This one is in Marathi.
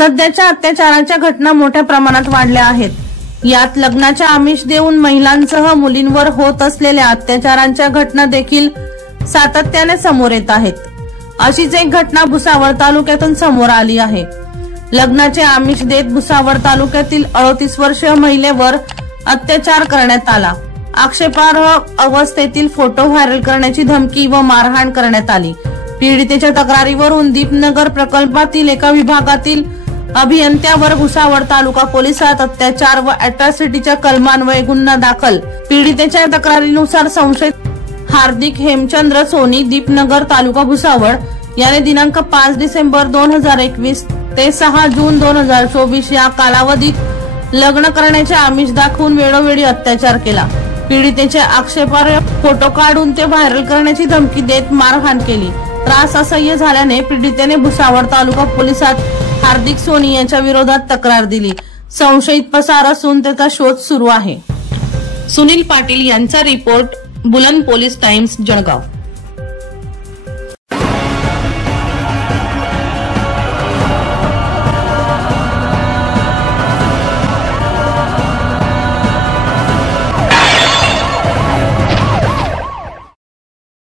सध्याच्या अत्याचाराच्या घटना मोठ्या प्रमाणात वाढल्या आहेत. यात लग्नाच्या आमिष देऊन महिलांसह मुलींवर होत असलेल्या अत्याचारांच्या घटना देखील सातत्याने समोर येत आहेत. अशीच एक घटना भुसावळ तालुक्यातून समोर आली आहे. लग्नाचे आमिष देत भुसावळ तालुक्यातील 38 वर्षीय महिलेवर अत्याचार करण्यात आला. आक्षेपार्ह अवस्थेतील फोटो व्हायरल करण्याची धमकी व मारहाण करण्यात आली. पीडितेच्या तक्रारीवरून दीपनगर प्रकल्पातील एका विभागातील अभियंत्यावर भुसावळ तालुका पोलिसात अत्याचार व अॅट्रॉसिटीच्या कलमान्वये गुन्हा दाखल. पीडितेच्या तक्रारीनुसार संशयित हार्दिक हेमचंद्र सोनी दीपनगर तालुका भुसावळ याने दिनांक 5 डिसेंबर 2021 ते 6 जून 2024 या कालावधीत लग्न करण्याचे आमिष दाखवून वेळोवेळी अत्याचार केला. पीडितेचे आक्षेपार्ह फोटो काढून ते व्हायरल करण्याची धमकी देत मारहाण केली. त्रास असह्य झाल्याने पीडितेने भुसावळ तालुका पोलिसात हार्दिक सोनी यांच्या विरोधात तक्रार दिली. संशयित पसार असून त्याचा शोध सुरू आहे. सुनील पाटील यांचा रिपोर्ट, बुलंद पोलीस टाइम्स, जळगाव.